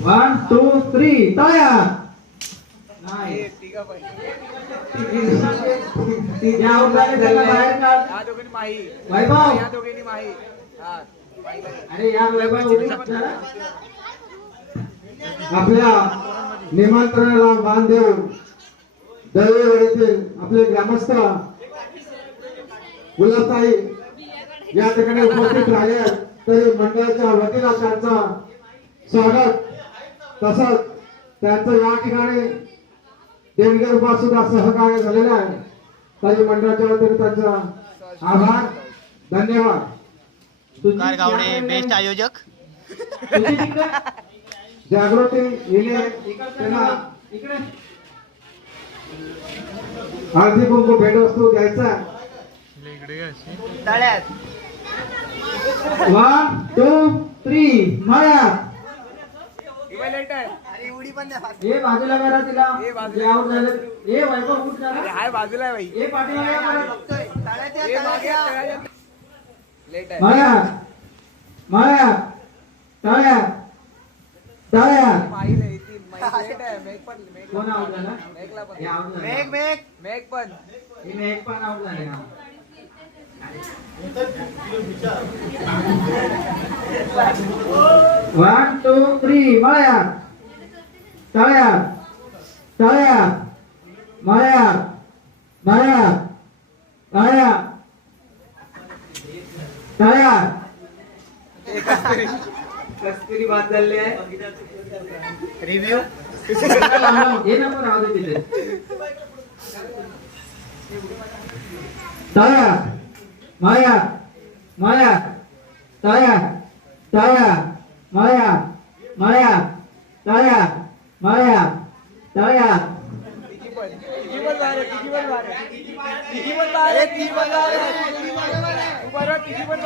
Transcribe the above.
One two three टाळ्या नाही वैभव हा. अरे. आपल्या निमंत्रणाला मान देऊन दहिवडीतील आपले ग्रामस्थ गुलाबताई या ठिकाणी उपस्थित राहिले आहेत. तरी मंडळाच्या वतीनं त्यांचं स्वागत. तसंच त्यांचं या ठिकाणी देणगी रूपात सुद्धा सहकार्य झालेलं आहे. तरी मंडळाच्या वतीने त्यांचा आभार. धन्यवाद. बेस्ट आयोजक. जागृती त्यांना इकडे. हळदी कुंकू भेटवस्तू द्यायचा. तळ्यात. वन टू थ्री माया ही बाई. लेट आहे अरे उडी पण नाही हे बाजूला करा तिला हे बाजूला. हे आउट झालं वैभव उठ हाय बाजूला आहे. लेट माया माया टाळ्या टाळ्या कोण आउट झाला? मेघ मेघ. मेघ पण. मेघ पण आउट झाले. वन टू थ्री माया टाळ्या टाळ्या माया माया टाळ्या टाळ्या कस्तुरी बाद झाली आहे रिव्ह्यू हे तिथे टाळ्या माया माया ताया ताया माया माया ताया माया ताया. तिघी पण